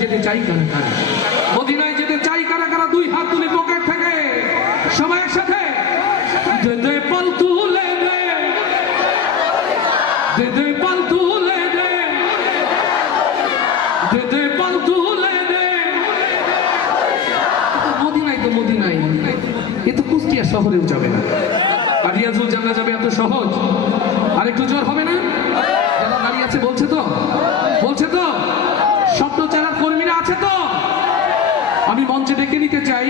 যেতে চাই কারা কারা? মদিনায় যেতে চাই কারা কারা? দুই হাত তুলে পকেট থেকে সবাই একসাথে দে দে পাল তুলে দে, দে দে পাল তুলে দে, দে দে পাল তুলে দে। মদিনায় তো মদিনায়, এ তো কুষ্টিয়া শহরেও যাবে না। কাদিয়াতুল জান্নাহ যাবে এত সহজ? আর একটু জোর হবে না? যারা দাঁড়িয়ে আছে বলছে তো, বলছে তো, স্বপ্নচারার কর্মীরা আছে তো? আমি মঞ্চে ডেকে নিতে চাই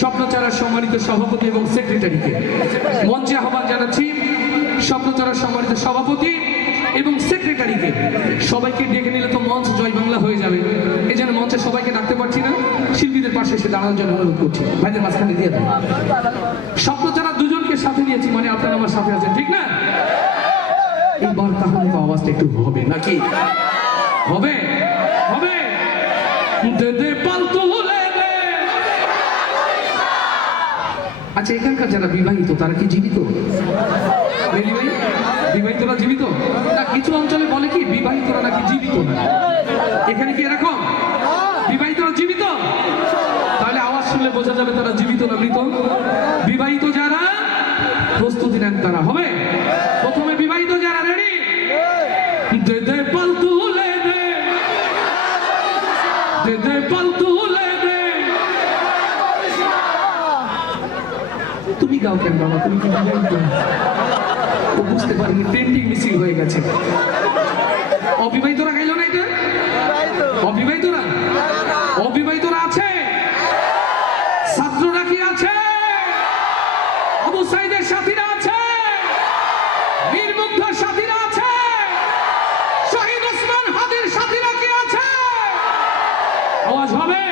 স্বপ্নচারার সম্মানিত সভাপতি এবং সেক্রেটারিকে। মঞ্চে আহ্বান জানাচ্ছি স্বপ্নচারার সম্মানিত সভাপতি এবং সেক্রেটারিকে। সবাইকে ডেকে নিলে তো মঞ্চ জয় বাংলা হয়ে যাবে, এই জন্য মঞ্চে সবাইকে ডাকতে পারছি না। শিল্পীদের পাশে এসে দাঁড়ানোর জন্য অনুরোধ করছি, ভাইদের মাঝখানে দিয়ে দেন। স্বপ্নচারা দুজনকে সাথে নিয়েছি, মানে আপনারা আমার সাথে আছেন, ঠিক না? এইবার তাহলে তো আওয়াজটা একটু হবে নাকি? হবে হবে। দে দে পাল তুলে দে। আচ্ছা, এখানকার যারা বিবাহিত তারা কি জীবিত? মেলি ভাই, বিবাহিতরা জীবিত না? কিছু অঞ্চলে বলে কি বিবাহিতরা নাকি জীবিত না। এখানে কি এরকম? বিবাহিতরা জীবিত? তাহলে আওয়াজ শুনলে বোঝা যাবে তারা জীবিত না মৃত। বিবাহিত যারা প্রস্তুতি নেন তারা হবে। প্রথমে বিবাহিত যারা রেডি, দে দে পাল তুলে দে, দে দে পাল তুলে দে। তুমি গাও কেন বাবা? তুমি কি বিবাহিত? ও বুঝতে পারিনি, ট্রেন্ডিং মিসিং হয়ে গেছে। অবিবাহিতরা গাইল না এটা? অবিবাহিতরা, অবিবাহিতরা আছে? ছাত্ররা কি আছে? আবু সাইদের সাথীরা আছে? বীর মুগ্ধর সাথীরা আছে? শহীদ ওসমান হাদির সাথীরা কি আছে? আওয়াজ হবে।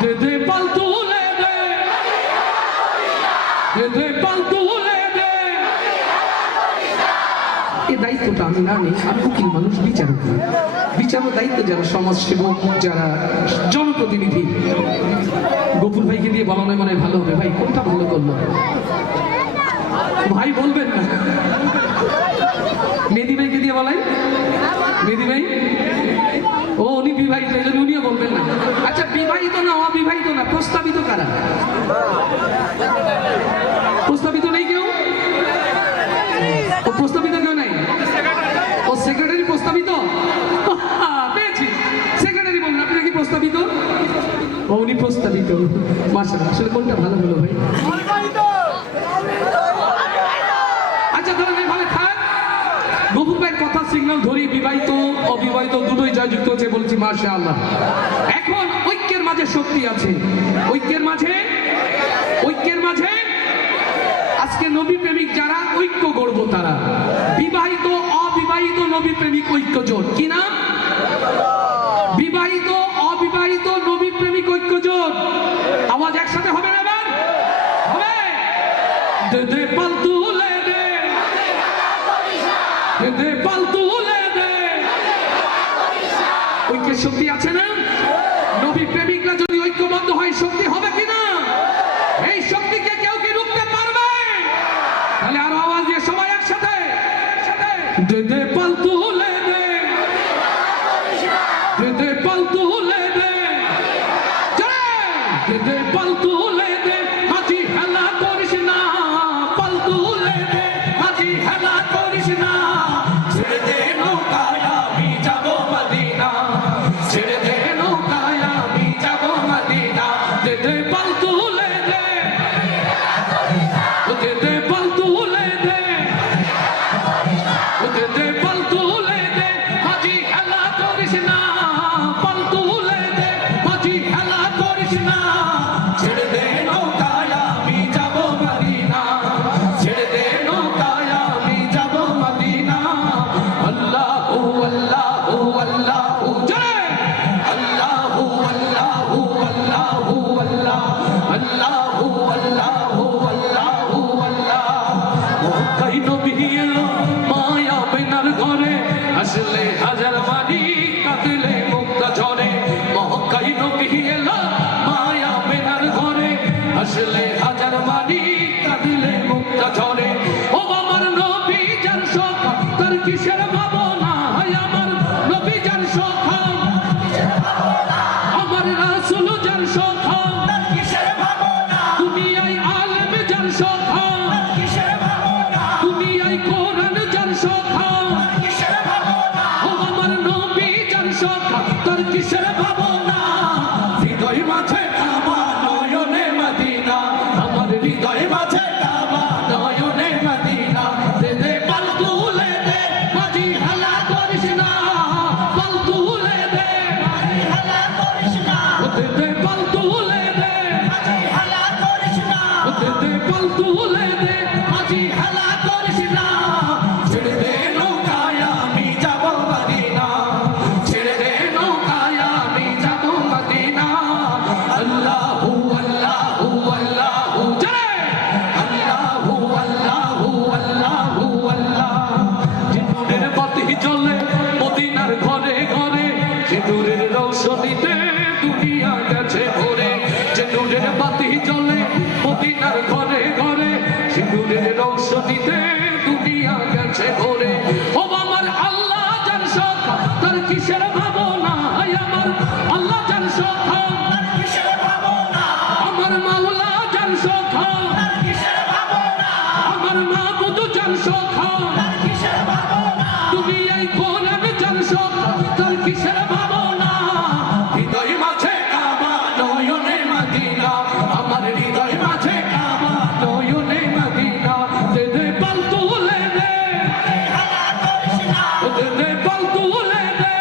দে দে পাল তুলে দে, দে দে পাল তুলে দে। এই দায়িত্বটা আমি না নিই, আমি উকিল মানুষ, বিচারক। বিচারক দায়িত্ব যারা সমাজসেবক, যারা জনপ্রতিনিধি। গফুর ভাইকে দিয়ে বলানো মনে ভালো হবে। ভাই কোনটা ভালো করলো? ভাই বলবেন না? মেহেদী ভাইকে দিয়ে বলাই। মেহেদী ভাই, ও উনি বিবাহিত, এই জন্য উনিও বলবেন না। আচ্ছা, বিবাহিত না অবিবাহিত না, প্রস্তাবিত কারা? প্রস্তাবিত নেই কেউ? ও প্রস্তাবিত কেউ নাই? ও সেক্রেটারি প্রস্তাবিত? পেয়েছি, সেক্রেটারি বলবেন। আপনি নাকি প্রস্তাবিত? ও উনি প্রস্তাবিত। মাশাআল্লাহ। আসলে কোনটা ভালো হলো ভাই? আচ্ছা ধরেন ভালো থাক। গফুর ভাইয়ের কথা সিগন্যাল ধরি, বিবাহিত অবিবাহিত দুটোই জয়যুক্ত হচ্ছে, বলছি মাশাআল্লাহ। এখন ঐক্যের মাঝে শক্তি আছে, ঐক্যের মাঝে, ঐক্যের মাঝে। আজকে নবী প্রেমিক যারা ঐক্য গড়ব তারা বিবাহিত অবিবাহিত নবী প্রেমিক ঐক্য জোট। কি নাম? বিবাহিত অবিবাহিত নবী প্রেমিক ঐক্য জোট। আওয়াজ একসাথে হবে না? এবার হবে। দে দে পাল তুলে দে, দে দে পাল তুলে দে। ঐক্যের শক্তি আছে না? নবী প্রেমিকরা যদি ঐক্যবদ্ধ হয় শক্তি হবে কিনা? এই শক্তিকে কেউ কি রুখতে পারবে? তাহলে আরো আওয়াজ দিয়ে সবাই একসাথে দে দে পাল তুলে দে, দে দে পাল তুলে দে, দে দে পাল তুলে দে। হাজি হেলা করিস না, পাল তুলে দে, হাজি হেলা করিস না। ছেড়ে দে নৌকায় আমি যাব মদিনা, ছেড়ে দে নৌকায় আমি যাব মদিনা। দে দে পাল তুলে দে, দে দে পাল তুলে দে, দে দে পাল তুলে দে। হাজি হেলা করিস না, পাল তুলে দে, হাজি হেলা করিস না। ছেড়ে দে নৌকায় আমি যাব মদিনা, ছেড়ে দে নৌকায় আমি যাব মদিনা। আল্লাহু আল্লাহু আল্লাহু জয়, আল্লাহু আল্লাহু আল্লাহু আল্লাহ, আল্লাহু আল্লাহু আল্লাহু আল্লাহ। মক্কায় নবী এলো মায়া বেনার ঘরে, আসলে হাজার মানি কাঁদলে মুক্তা ঝরে। মক্কায় নবী এলো মায়া বেনার ঘরে, আসলে হাজার মানি কাঁদলে মুক্তা ঝরে। ও আমার নবী যার শোক তার কিসের ভাবনা, আমার তোর কিসের ভাবনা হৃদয় মাঝে কাবা নয়নে মদিনা আমার হৃদয় মাঝে কাবা নয়নে মদিনা দে দে পাল তুলে দে মাঝি হালা করিস না পাল তুলে দে মাঝি হালা করিস না দে দে পাল তুলে দে মাঝি হালা করিস না দে দে পাল তুলে দে মাঝি হালা করিস না ছেড়ে দে নৌকায় আমি যাব মদিনা ছেড়ে দে নৌকায় আমি যাব মদিনা আল্লাহু আল্লাহু আল্লাহু জয় আল্লাহু আল্লাহু আল্লাহু আল্লাহ জিন্দুরের বাতি জ্বলে মদিনার ঘরে ঘরে জিন্দুরের রৌশনীতে দুনিয়া গেছে ভরে জিন্দুরের বাতি জ্বলে মদিনার ঘরে ঘরে জিন্দুরের রৌশনীতে দুনিয়া গেছে ভরে ও আমার আল্লাহ যার শখ তার কিসের ভাবনা হায় আমার আল্লাহ যার শখ তার কিসের ভাবনা আমার মাওলা যার শখ তার কিসের ভাবনা আমার মাবুদ যার শখ তার কিসের ভাবনা দুনিয়ায় কোরআন যার শখ তার কিসের ভাবনা হৃদয় মাঝে কাবা নয়নে মদিনা আমার হৃদয় মাঝে কাবা নয়নে মদিনা দে দে পাল তুলে দে হালা করিস না দে দে পাল তুলে দে